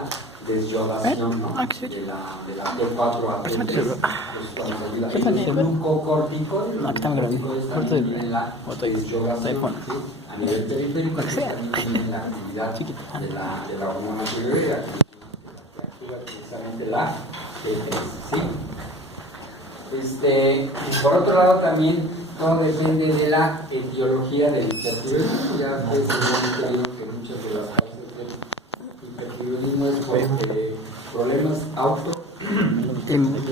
la desyodación, ¿no? De la T4 a T3. El glucocorticoide, también la desyodación a nivel periférico, también la actividad de la hormona tiroidea, que activa precisamente la T3, ¿sí? Por otro lado también todo depende de la etiología del hipertiroidismo. Ya ustedes han visto que muchas de las causas del hipertiroidismo es por problemas autoinmunes,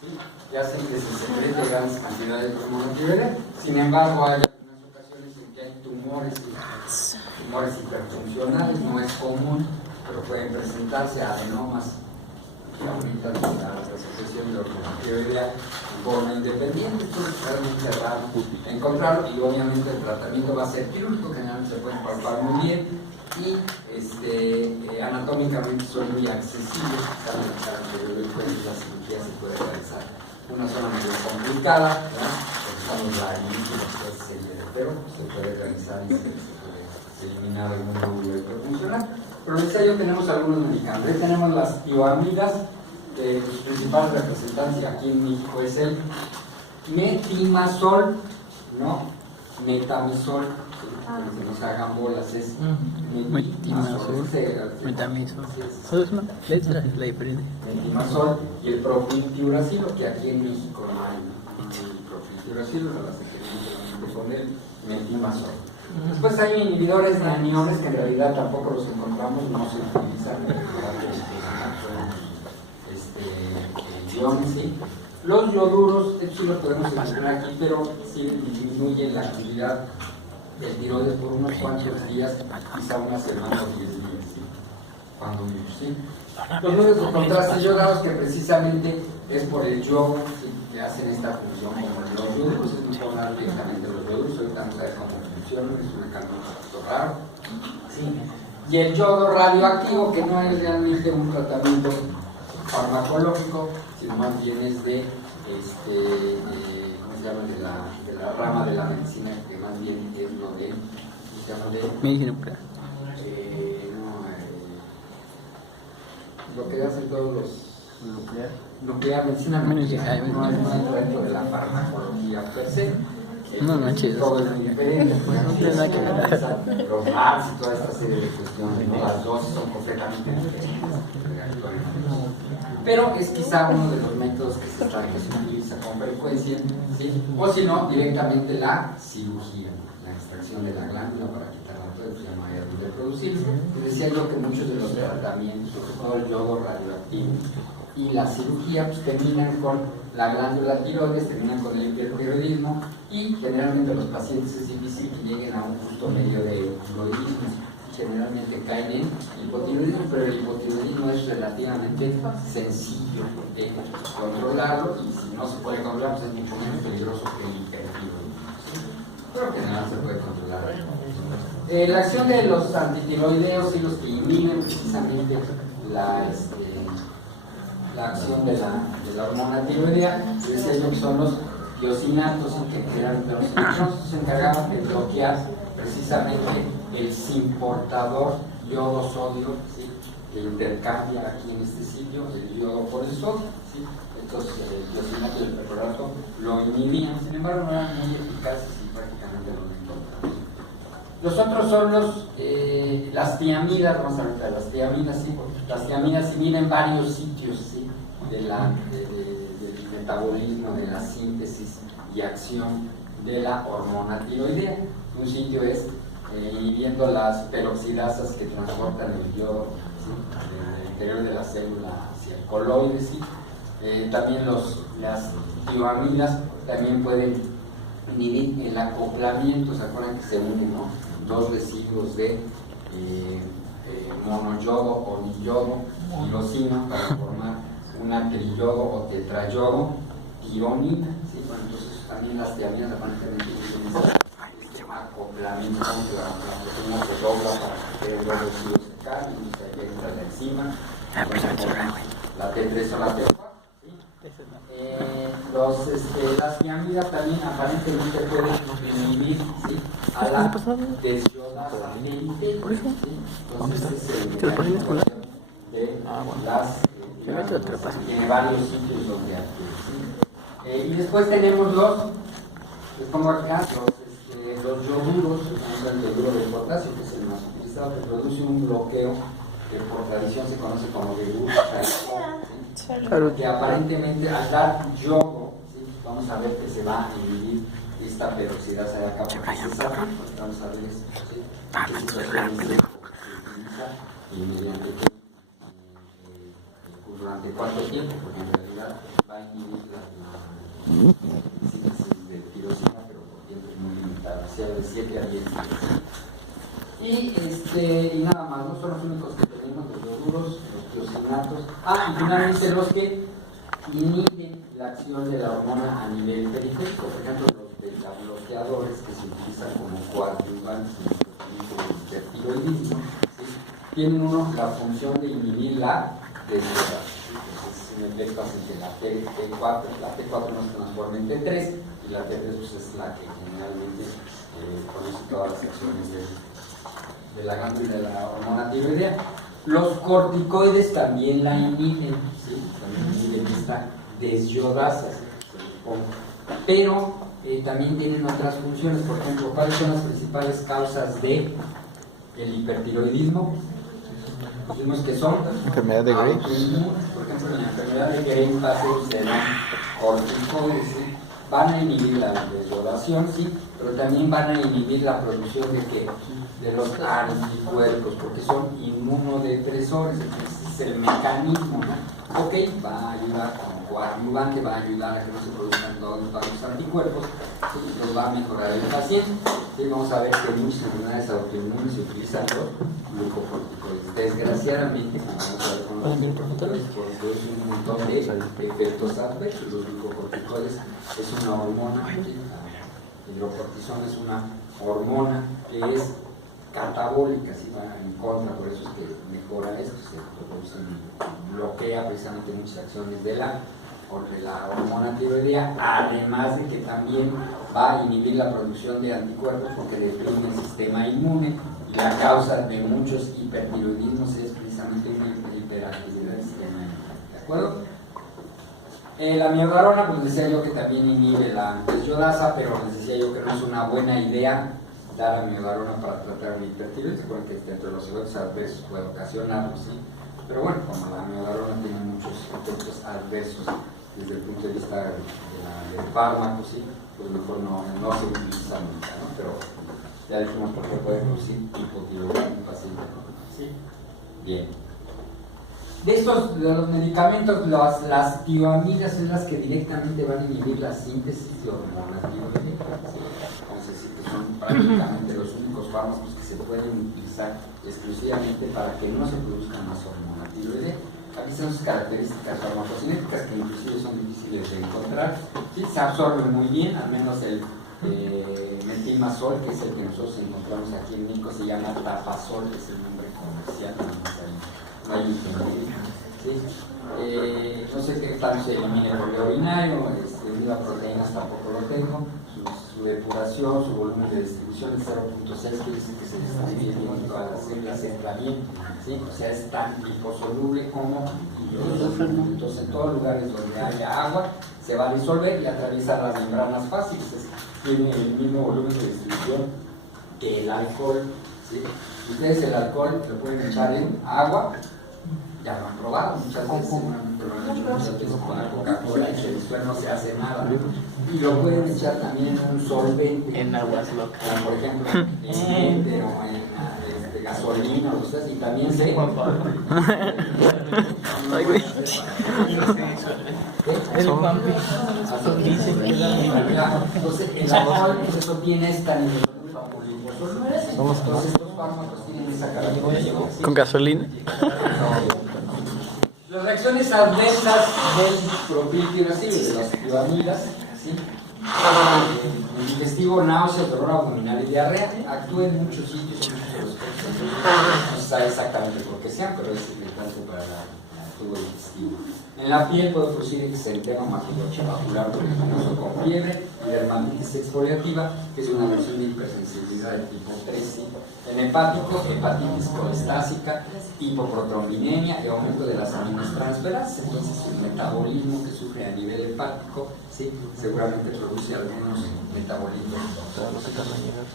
¿sí? Que hacen que se secrete grandes cantidades de hormona tiroidea. Sin embargo, hay algunas ocasiones en que hay tumores hiperfuncionales, no es común, pero pueden presentarse adenomas que aumentan la secreción de hormona tiroidea de forma independiente. Esto es realmente raro encontrarlo, y obviamente el tratamiento va a ser quirúrgico, generalmente se puede palpar muy bien y anatómicamente son muy accesibles. Cada la cirugía se puede realizar. Una zona medio complicada, ¿verdad? Porque estamos laringios, pero se puede realizar y se puede eliminar algún nódulo hiperfuncional. Pero en ensayo tenemos algunos medicamentos. Ahí tenemos las bioamidas. Los principales representantes aquí en México es el metimazol, ¿no? Metamizol, que se nos hagan bolas, es metimazol. Metamizol. Solo es una letra, es la diferencia. Metimazol y el propiltiuracilo, que aquí en México no hay propiltiuracilo, la se con el metimazol. Después hay inhibidores de aniones que en realidad tampoco los encontramos, no se utilizan iones, ¿sí? Los ioduros, sí los podemos mencionar aquí, pero sí disminuyen la actividad del tiroides por unos cuantos días, quizá una semana o 10 días, ¿sí? Cuando menos, ¿sí? Los medios de contraste yodados, que precisamente es por el yodo, ¿sí? Que hacen esta función como los ioduros, es muy hablar directamente de los ioduros, ahorita vamos a ver cómo funcionan, es un mecanismo raro, ¿sí? Y el yodo radioactivo, que no es realmente un tratamiento farmacológico, sino más bien es de, ¿cómo se llama? De la rama de la medicina, que más bien es lo de, ¿cómo se llama? De medicina nuclear. Lo que hacen todos los nuclear, medicina nuclear, no es dentro de la farmacología per se. No manches. Todo es muy diferente. No tiene nada que ver. Los MARS y toda esta serie de cuestiones, ¿no? Las dosis son completamente diferentes. Pero es quizá uno de los métodos que se utiliza con frecuencia, ¿sí? O si no, directamente la cirugía, la extracción de la glándula para quitarla todo, se llama reproducirse. Decía yo que muchos de los tratamientos, sobre todo el yodo radioactivo y la cirugía, pues terminan con la glándula tiroides, terminan con el hipertiroidismo, y generalmente los pacientes es difícil que lleguen a un justo medio de tiroidismo. Generalmente caen en hipotiroidismo, pero el hipotiroidismo es relativamente sencillo de controlarlo, y si no se puede controlar, pues es mucho menos peligroso que el hipertiroidismo, ¿sí? Pero en general se puede controlar. La acción de los antitiroideos y los que inhiben precisamente la acción de la hormona tiroidea, decía yo que son los tiosinatos, que generalmente los se encargaban de bloquear precisamente el simportador yodo-sodio, ¿sí? Que intercambia aquí en este sitio el yodo por el sodio, ¿sí? Estos tiosinatos del perforato lo inhibían, sin embargo no eran muy eficaces y prácticamente no lo encontramos. Los otros son las tiamidas. Vamos a ver las tiamidas, ¿sí? Las tiamidas inhiben varios sitios, ¿sí? Del metabolismo, de la síntesis y acción de la hormona tiroidea. Un sitio es inhibiendo las peroxidasas que transportan el yodo, ¿sí? Del interior de la célula hacia el coloide, ¿sí? También las tioamidas también pueden inhibir el acoplamiento. ¿Se acuerdan que se unen, ¿no? Dos residuos de monoyodo o diyodo tirosina para formar una triyodo o tetrayodo tironina, ¿sí? Bueno, entonces también las tiamidas aparentemente tienen este acoplamiento, que la proteína se dobla para que los residuos se caen y se entra la enzima, la T3 o la T4, ¿sí? Las tiamidas también aparentemente pueden inhibir, ¿sí? A la desyodasa de, ¿sí? Entonces es tiene varios sitios donde actúa, ¿sí? Y después tenemos les pongo acá, los yoduros, el yoduro de potasio, que es el más utilizado, que produce un bloqueo que por tradición se conoce como yogur charuto, que aparentemente al dar yodo, ¿sí? Vamos a ver que se va a inhibir esta peroxidasa de acá, porque se sabe, vamos a ver esto, ¿sí? Y mediante durante cuánto tiempo, porque en realidad va a inhibir la síntesis de tirosina, pero por tiempo muy limitado, sea de 7 a 10 días. Y nada más, no son los únicos que tenemos, los yoduros, los tiosinatos, y finalmente los que inhiben la acción de la hormona a nivel periférico, por ejemplo los beta-bloqueadores que se utilizan como coadyuvantes en el tratamiento del hipertiroidismo, ¿sí? Tienen la función de inhibir la deshidratación. En efecto hace que la T4 no se transforme en T3 y la T3 pues, es la que generalmente conoce todas las acciones de la glándula y de la hormona tiroidea. Los corticoides también la inhiben, ¿sí? También inhiben esta desyodasa, pero también tienen otras funciones. Por ejemplo, ¿cuáles son las principales causas del hipertiroidismo? Dijimos que son enfermedad de Graves. Por ejemplo, en la enfermedad de Graves va a ser corticoides, ¿sí? Van a inhibir la desyodación, sí, pero también van a inhibir la producción de los anticuerpos, porque son inmunodepresores. Entonces es el mecanismo, ¿no? Ok, va a ayudar como coadyuvante, va a ayudar a que no se produzcan todos los anticuerpos, ¿sí? Los va a mejorar el paciente. ¿Sí? Vamos a ver que en muchas enfermedades autoinmunes se utilizan los glucocorticoides. Desgraciadamente, como vamos a ver con los glucocorticoides, producen un montón de efectos adversos. Los glucocorticoides es una hormona, ¿sí? La hidrocortisona es una hormona que es catabólica, ¿sí? Va en contra, por eso es que mejora esto, se produce, bloquea precisamente muchas acciones de la hormona tiroidea, además de que también va a inhibir la producción de anticuerpos porque deprime el sistema inmune, y la causa de muchos hipertiroidismos es precisamente una hiperactividad del sistema inmune. ¿De acuerdo? La miodarona, pues decía yo que también inhibe la deshidratación, pero les decía yo que no es una buena idea dar a miodarona para tratar un hipertiroidismo. Se acuerdan que dentro de los efectos adversos puede ocasionarlo, ¿sí? Pero bueno, como la miodarona tiene muchos efectos adversos desde el punto de vista del fármaco, ¿sí? Pues mejor no se utiliza nunca, ¿no? Pero ya dijimos por qué puede producir hipotiroidismo en un paciente, ¿sí? Bien. De los medicamentos, las tioamidas son las que directamente van a inhibir la síntesis de hormona tiroidea, ¿sí? Vamos a decir que son prácticamente los únicos fármacos que se pueden utilizar exclusivamente para que no se produzca más hormona tiroidea. Aquí están sus características farmacocinéticas que inclusive son difíciles de encontrar, ¿sí? Se absorbe muy bien, al menos el metilmazol, que es el que nosotros encontramos aquí en México, se llama Tapazol, que es el nombre comercial, no hay ingeniería, ¿sí? No sé qué tanto se elimine por vía urinario, las proteínas tampoco lo tengo, su depuración, su volumen de distribución es 0.6, quiere decir que se distribuye bien en todas las células, entra bien, ¿sí? O sea, es tan liposoluble como hidrosoluble. Entonces, en todos los lugares donde haya agua, se va a disolver y atraviesa las membranas fáciles. Tiene el mismo volumen de distribución que el alcohol, ¿sí? Ustedes el alcohol lo pueden echar en agua, ya lo han probado muchas veces, con la Coca-Cola y se disuelve, no se hace nada. Y lo pueden echar también en un solvente, En aguas locas. como por ejemplo en aceite o en gasolina o cosas, y también se Ay, güey. El vampi. Dicen que entonces el alcohol, eso tiene esta entonces estos fármacos tienen esa característica. Con gasolina. Las reacciones adversas del propiltiroxilo, de las tioamidas, ¿sí? El digestivo, náuseas, dolor abdominal y diarrea, actúa en muchos sitios, en muchos de los casos. No se sabe exactamente por qué sean, pero es irritante para la tubo digestivo. En la piel puede producir exantema maculopapular voluminoso con fiebre y dermatitis exfoliativa, que es una versión de hipersensibilidad de tipo 3. ¿Sí? En hepático, hepatitis colestásica, hipoprotrombinemia y aumento de las aminas transferadas. Entonces, el metabolismo que sufre a nivel hepático, ¿sí? Seguramente produce algunos metabolismos.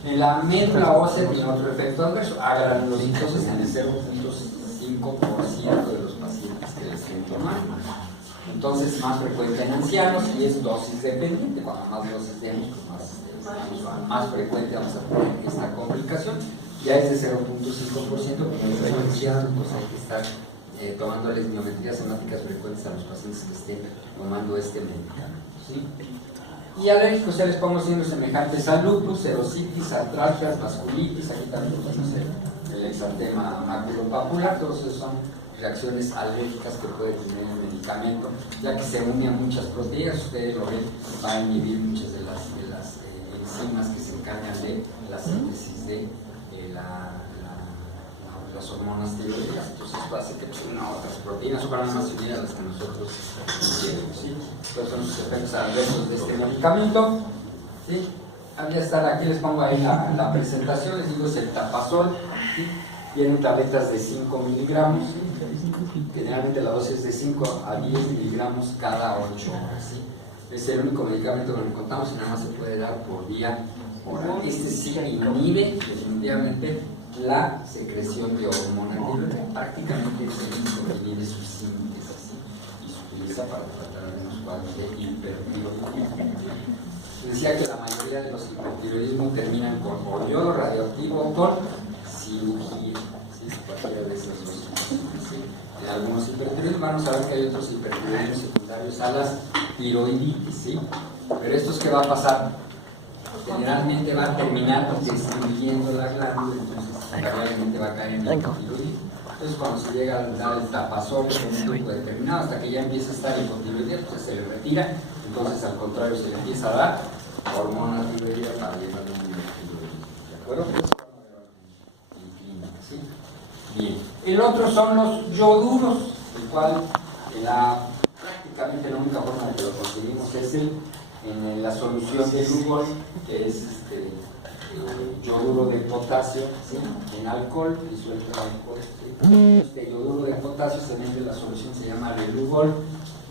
En la médula ósea tiene otro efecto adverso, agranulocitosis en el 0.5% de los pacientes que le estén tomando. Entonces, más frecuente en ancianos y es dosis dependiente. Cuando más dosis demos, pues más frecuente vamos a tener esta complicación. Ya es de 0.5%, porque los ancianos pues hay que estar tomándoles biometrías hemáticas frecuentes a los pacientes que estén tomando este medicamento. ¿Sí? Y alérgicos ya les pongo signos semejantes a lupus, serositis, artralgias, vasculitis, aquí también tenemos el exantema maculopapular. Todos esos son reacciones alérgicas que puede tener el medicamento, ya que se une a muchas proteínas. Ustedes lo ven, va a inhibir muchas de las enzimas que se encargan de la síntesis de las hormonas tiroideas. Entonces esto hace que pues, una otras proteínas o para más unir a las que nosotros queremos. ¿Sí? Estos son los efectos adversos de este medicamento. ¿Sí? Aquí les pongo ahí la presentación. Les digo, es el tapazol. ¿Sí? Vienen tabletas de 5 miligramos. ¿Sí? Generalmente la dosis es de 5 a 10 miligramos cada 8 horas. ¿Sí? Es el único medicamento que encontramos y nada más se puede dar por día oral. Este sí inhibe definitivamente la secreción de hormona tiroidea, prácticamente es el único que inhibe su síntesis y se utiliza para tratar algunos cuadros de hipertiroidismo. Decía que la mayoría de los hipertiroidismos terminan con o yodo radioactivo o con cirugía. ¿Sí? Cualquiera de esas dos. ¿Sí? En algunos hipertiroidismos vamos a ver que hay otros hipertiroidismos secundarios a las tiroiditis. ¿Sí? Pero estos, ¿qué va a pasar? Generalmente va a terminar destruyendo la glándula, entonces probablemente va a caer en el hipotiroidismo. Entonces cuando se llega a dar el tapazol en un tiempo determinado, hasta que ya empieza a estar hipotiroidea, pues se le retira, entonces al contrario se le empieza a dar hormona tiroidea para llevarlo a un hipotiroidismo. ¿De acuerdo? En clínica, ¿sí? Bien. El otro son los yoduros, el cual prácticamente la única forma de que lo conseguimos es en la solución de Lugol, que es yoduro de potasio, ¿sí? En alcohol, disuelto en alcohol. ¿Sí? Este yoduro de potasio se vende, la solución se llama Relugol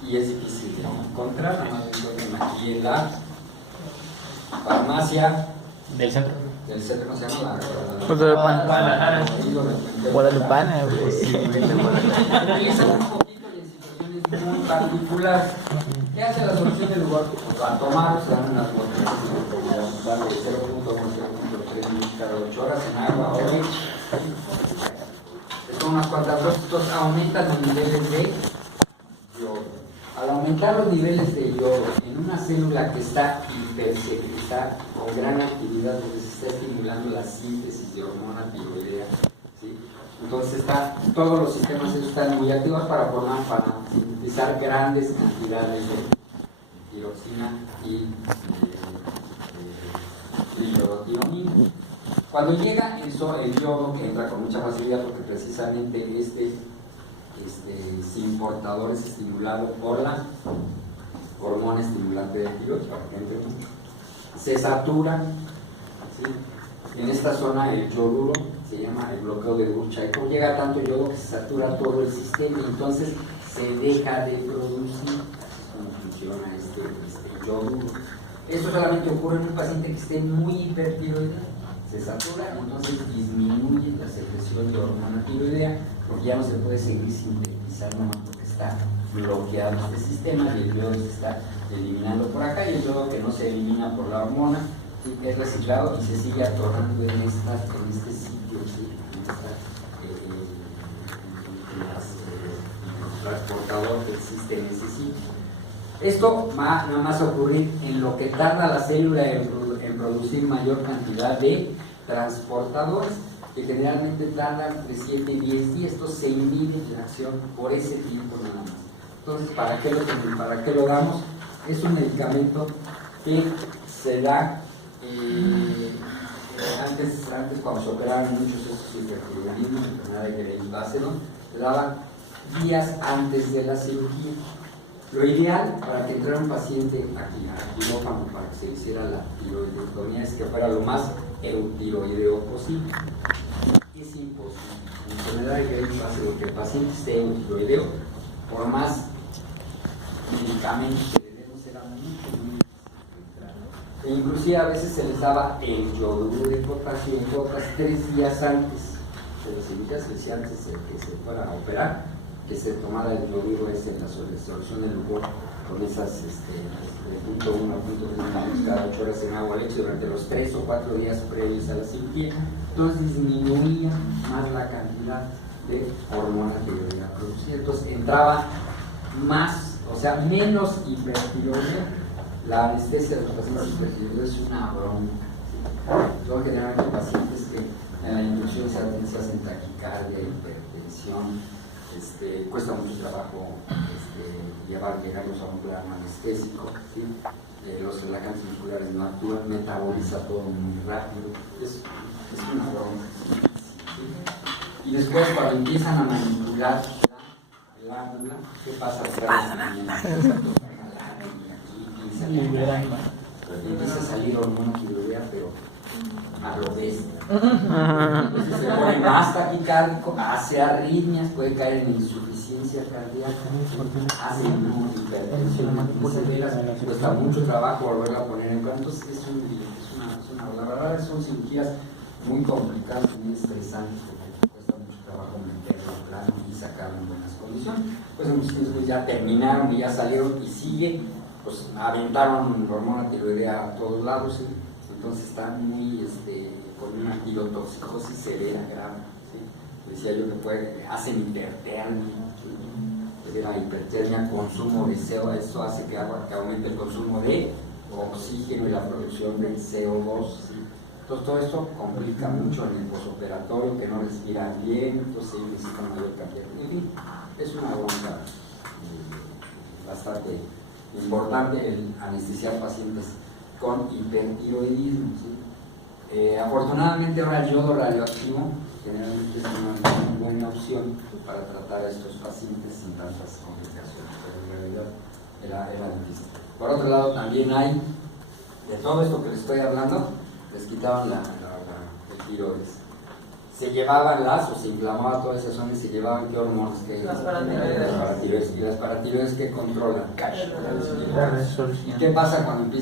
y es difícil de encontrar, nada más lo encuentran aquí en la farmacia del centro. Del centro, ¿cómo se llama? Guadalupana. Utilizan un poquito y en situaciones muy particulares. ¿Qué hace la solución del lugar? Pues al tomar, se dan unas botellas de 0.1, 0.3 cada 8 horas en agua o leche. Son unas cuantas dosis, entonces aumentan los niveles de yodo. Al aumentar los niveles de yodo en una célula que está hipersecretada, con gran actividad, donde se está estimulando la síntesis de hormona tiroidea, ¿sí? Entonces todos los sistemas están muy activos para sintetizar grandes cantidades de tiroxina y triclotironina. Cuando llega el yodo, que entra con mucha facilidad porque precisamente este importador es estimulado por la hormona estimulante de tiroides, para que entre mucho, se satura, ¿sí? En esta zona el yoduro se llama el bloqueo de Burchard. Llega tanto yodo que se satura todo el sistema y entonces se deja de producir. Cómo funciona este yoduro. Esto solamente ocurre en un paciente que esté muy hipertiroidea. Se satura, entonces disminuye la secreción de hormona tiroidea, porque ya no se puede seguir sintetizando más porque está bloqueado este sistema y el yodo se está eliminando por acá, y el yodo que no se elimina por la hormona, ¿sí? Es reciclado y se sigue atorando en este sitio, ¿sí? El transportador que existe en ese sitio. Esto va nada más a ocurrir en lo que tarda la célula en producir mayor cantidad de transportadores, que generalmente tardan entre 7 y 10 días. Esto se inhibe la acción por ese tiempo nada más. Entonces, ¿para qué lo damos? Es un medicamento que se da antes cuando se operaban muchos esos hipertiroidismos, enfermedad de Graves-Basedow, se daba días antes de la cirugía. Lo ideal para que entrara un paciente aquí al quirófano para que se hiciera la tiroidectomía es que fuera lo más eutiroideo posible. Es imposible. En enfermedad de Graves pasa lo que el paciente esté eutiroideo, por más medicamentos que le demos, era muy difícil entrar. E inclusive a veces se les daba el yoduro de potasio en gotas 3 días antes de la cirugía, se decía antes de que se fuera a operar, que se tomara el yoduro ese en la solución del lugar con esas de punto 1 a punto 3 minutos cada 8 horas en agua leche durante los 3 o 4 días previos a la cirugía. Entonces disminuía más la cantidad de hormona que debía producir, entonces entraba más, o sea, menos hipertiroidea. La anestesia de los pacientes hipertiroideos es una bronca, ¿sí? Yo generalmente pacientes que en la inducción se hacen taquicardia, hipertensión, cuesta mucho trabajo llegarlos a un plano anestésico, ¿sí? Los relajantes musculares no actúan, metaboliza todo muy rápido, es una bronca, ¿sí? Y después cuando empiezan a manipular la glándula, ¿qué pasa? Empieza a salir hormona tiroidea, pero a lo bestia. Entonces se pone más taquicárdico, hace arritmias, puede caer en insuficiencia cardíaca, hace hipertensión muy severas, cuesta mucho trabajo volverla a poner en cuenta. Entonces la verdad son cirugías muy complicadas, muy estresantes, porque cuesta mucho trabajo meterlo en plano y sacarlo en buenas condiciones. Pues muchos ya terminaron y ya salieron y sigue, pues aventaron hormona tiroidea a todos lados, ¿sí? Entonces están muy con una tirotoxicosis severa, grave, ¿sí? Decía yo que hacen hipertermia, ¿sí? La hipertermia, consumo de CO, esto hace que aumente el consumo de oxígeno y la producción de CO2, ¿sí? Entonces todo esto complica mucho en el posoperatorio, que no respiran bien, entonces ellos necesitan mayor cantidad. En fin, es una bronca bastante importante el anestesiar pacientes con hipertiroidismo, ¿sí? Afortunadamente ahora el yodo radioactivo generalmente es una muy buena opción para tratar a estos pacientes sin tantas complicaciones, pero en realidad era difícil. Por otro lado también hay, de todo esto que les estoy hablando, les quitaban el tiroides. Se llevaban o se inflamaba toda esa zona y se llevaban qué hormonas, las paratiroides. Y las paratiroides que controlan ¿Y qué pasa cuando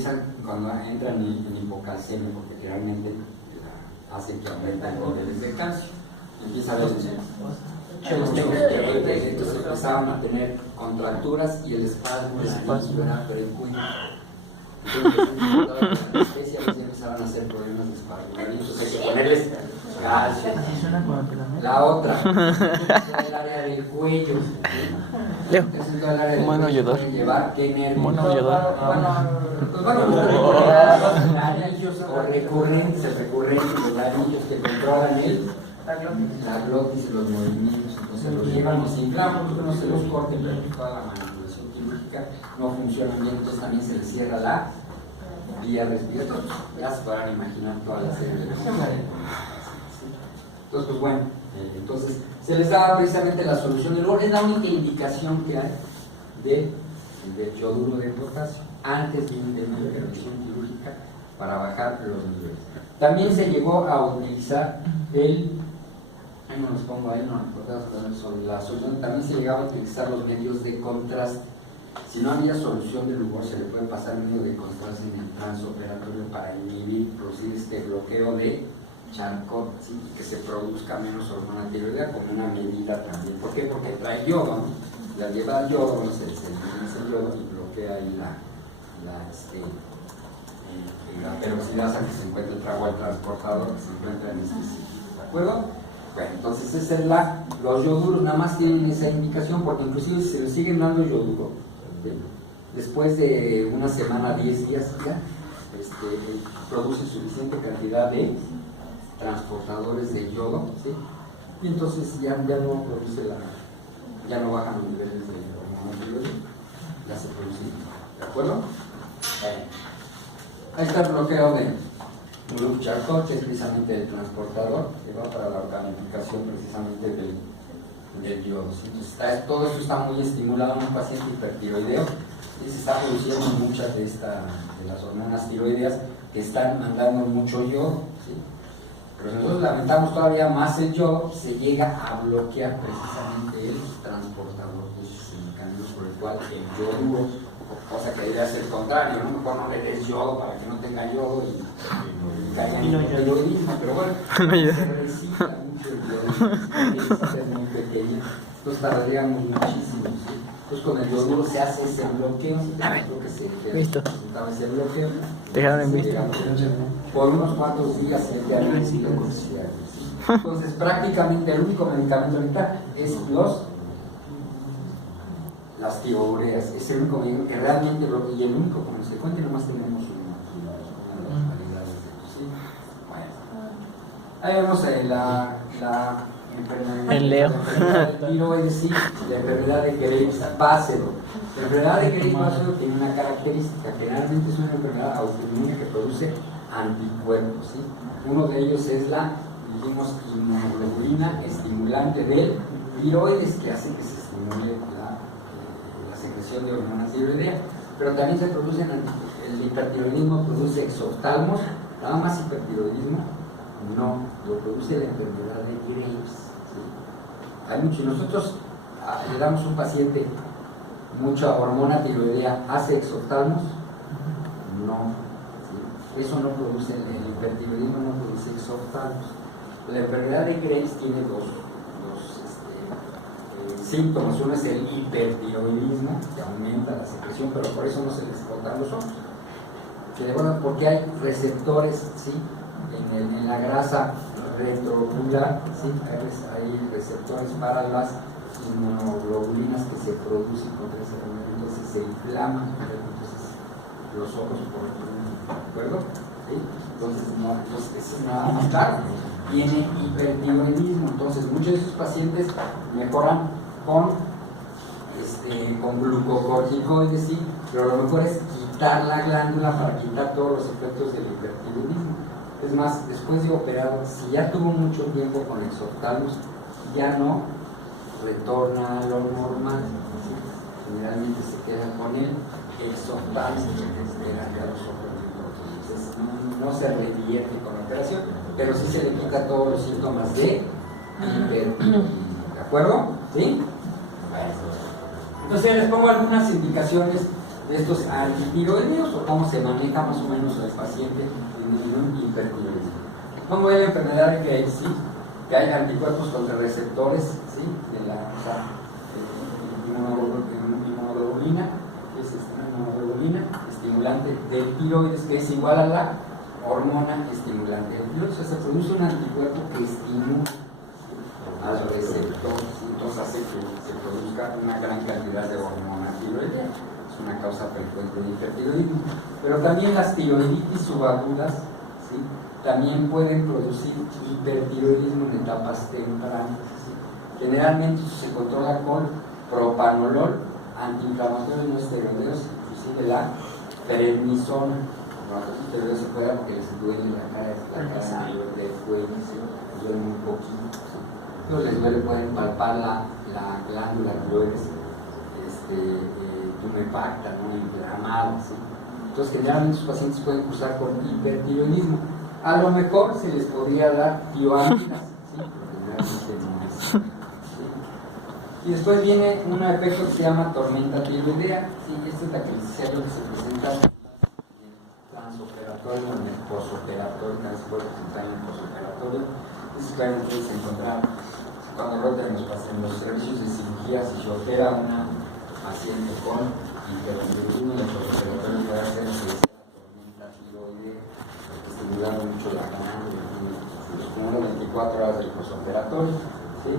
entran en hipocalcemia? Porque realmente hace que aumenten los niveles de calcio. Empieza a entonces empezaban a tener contracturas y el espasmo era frecuente. Entonces, la anestesia empezaban a hacer problemas de espasmo. Entonces hay que ponerles calcio. La otra, el área del cuello. Mono ayudar. Llevar qué nervios. Mono ayudar. Anillos recurrentes, los anillos que controlan la glotis y los movimientos. Entonces los llevan, los inflaman, porque no se los corten, pero toda la manipulación quirúrgica no funciona bien, entonces también se les cierra la vía respiratoria. Ya se podrán imaginar toda la serie de cosas. Entonces, pues bueno, entonces se les daba precisamente la solución del es la única indicación que hay del yoduro de potasio antes de una intervención quirúrgica para bajar los niveles. También se llegó a utilizar ahí no los pongo ahí, no sobre la solución, también se llegaba a utilizar los medios de contraste. Si no había solución del humor, se le puede pasar medio de contraste en el transoperatorio para inhibir, producir este bloqueo de Charcot, ¿sí? Que se produzca menos hormona tiroidea como una medida también. ¿Por qué? Porque trae yodo, ¿no? La lleva al yodo, se elimina ese yodo y bloquea ahí la peroxidasa que se encuentra el transportador que se encuentra en este sitio. ¿De acuerdo? Bueno, entonces esa es los yoduros nada más tienen esa indicación porque inclusive si se le siguen dando yoduro, ¿sí? Después de una semana, 10 días ya produce suficiente cantidad de transportadores de yodo, ¿sí? Y entonces ya no produce ya no bajan los niveles de hormona tiroidea, ya se produce, ¿de acuerdo? Ahí está el bloqueo de grupo Charcot, que es precisamente el transportador que va para la organificación precisamente del yodo. ¿Sí? Entonces, todo esto está muy estimulado en un paciente hipertiroideo y se está produciendo muchas de las hormonas tiroideas que están mandando mucho yodo. ¿Sí? Pero si nosotros lamentamos todavía más el yodo, se llega a bloquear precisamente el transportador de ese mecanismo por el cual el yoduro, cosa que debería ser contrario, ¿no? Mejor no le des yodo para que no tenga yodo y caiga en el tiroidismo, pero bueno, se recicla mucho el yodo, es muy pequeño, entonces tardaríamos muchísimo, ¿sí? Entonces con el yoduro se hace ese bloqueo, creo que se presentaba ese bloqueo, dejaron en visto por unos cuantos días se han sido. Entonces prácticamente el único medicamento ahorita es las tioureas, es el único medicamento que realmente y el único consecuente, nomás tenemos una variedad de estos, ¿sí? Bueno, ahí vemos la enfermedad del tiroides, sí, la enfermedad de Graves-Basedow. La enfermedad de Graves-Basedow tiene una característica, generalmente es una enfermedad autoinmune que produce anticuerpos, ¿sí? Uno de ellos es la, dijimos, inmunoglobulina estimulante del tiroides, que hace que se estimule la secreción de hormonas tiroideas, pero también se producen, el hipertiroidismo produce exoftalmos, nada más hipertiroidismo no, lo produce la enfermedad de Graves, ¿sí? Hay mucho, y nosotros le damos a un paciente mucha hormona tiroidea, ¿hace exoftalmos? No, ¿sí? Eso no produce, el hipertiroidismo no produce exoftalmos. La enfermedad de Graves tiene dos síntomas. Uno es el hipertiroidismo, que aumenta la secreción, pero por eso no se les botan los ojos, porque hay receptores, ¿sí? En la grasa retroocular, ¿sí? Hay receptores para las inmunoglobulinas que se producen contra ese hormona, entonces se inflaman, entonces los ojos por ¿de acuerdo? ¿Sí? Entonces eso es nada más claro, tiene hipertiroidismo. Entonces muchos de esos pacientes mejoran con glucocorticoides, ¿sí? Pero lo mejor es quitar la glándula para quitar todos los efectos del hipertiroidismo. Es más, después de operado, si ya tuvo mucho tiempo con exoftalmos, ya no retorna a lo normal, ¿sí? Generalmente se queda con el exoftalmos que esperan ya los ojos. Entonces no se revierte con la operación, pero sí se le quita todos los síntomas de hipertiroidismo. ¿De acuerdo? ¿Sí? Entonces les pongo algunas indicaciones de estos antitiroideos o cómo se maneja más o menos el paciente en un hipertiroidismo. Vamos a ver la enfermedad de Graves, ¿sí? Que hay anticuerpos contra receptores, ¿sí? De la inmunoglobulina, que es una inmunoglobulina estimulante del tiroides, que es igual a la hormona estimulante del tiroides. O sea, se produce un anticuerpo que estimula al receptor, entonces hace que se produzca una gran cantidad de hormona tiroidea. Es una causa frecuente de hipertiroidismo. Pero también las tiroiditis subagudas, ¿sí? También pueden producir hipertiroidismo en etapas tempranas, ¿sí? Generalmente se controla con propanolol, antiinflamatorios no esteroideos, inclusive la prednisona. Los esteroideos se juegan porque les duele la cara de fuego, ¿sí? Les duele muy poquito, ¿sí? Entonces les duele, pueden palpar la glándula tiroides tumefacta, ¿no? Inflamada, ¿sí? Entonces generalmente sus pacientes pueden cursar con hipertiroidismo. A lo mejor se les podría dar tioámidas, ¿sí? Generalmente no es, ¿sí? Y después viene un efecto que se llama tormenta tiroidea, ¿sí? Esta es la que les decía yo que se presenta en el transoperatorio o en el posoperatorio, que se puede presentar en el posoperatorio. Es que puedes encontrar cuando rotan en los servicios de cirugía, si se opera una paciente con hipertiroidismo, el posoperatorio puede hacer que sea tormenta tiroidea, estimulando mucho la glándula, los primeros 24 horas del posoperatorio, ¿sí?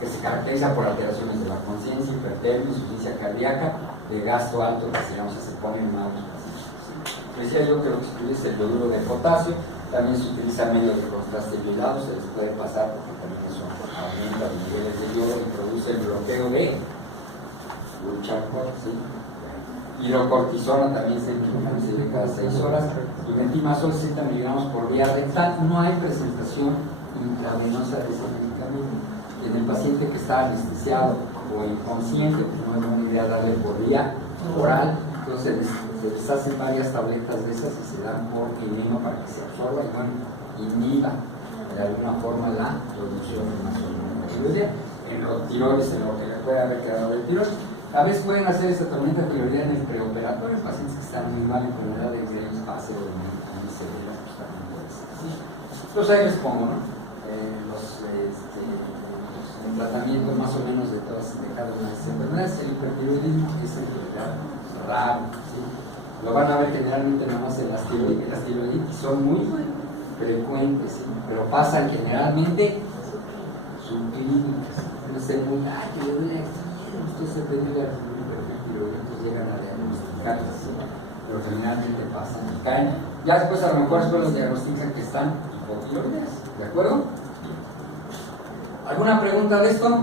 Que se caracteriza por alteraciones de la conciencia, hipertermia, insuficiencia cardíaca, de gasto alto, que se ponen malos pacientes, ¿sí? Decía yo que lo que se utiliza es el yoduro de potasio, también se utiliza medios de contraste violado, se les puede pasar porque también eso aumenta los niveles de yodo y produce el bloqueo de Burchard, ¿sí? Hidrocortisona también se recibe cada 6 horas y metimazol 60 miligramos por vía rectal. No hay presentación intravenosa de ese medicamento. en el paciente que está anestesiado o inconsciente, pues no es buena idea darle por vía oral, entonces se les hacen varias tabletas de esas y se dan por enema para que se absorba y bueno, inhiba de alguna forma la producción de más tiroidea. En los tiroides, en lo que le puede haber quedado del tiroides. A veces pueden hacer esta tormenta tiroidea en el preoperatorio, en pacientes que están muy mal, enfermedad de Graves, pase o en severa, pues también puede ser así. Entonces ahí les pongo, ¿no? El tratamiento más o menos de cada una de estas enfermedades. El hipertiroidismo es enfermedad raro, ¿sí? Lo van a ver generalmente nada más en las tiroiditis, son muy frecuentes, ¿sí? Pero pasan generalmente subclínicas. Entonces, que le duele aquí, usted se puede ir a hipertiroidismo, llegan a diagnosticarlas, ¿sí? Pero generalmente pasan y caen. Ya después a lo mejor los diagnostican que están hipotiroides, ¿de acuerdo? ¿Alguna pregunta de esto?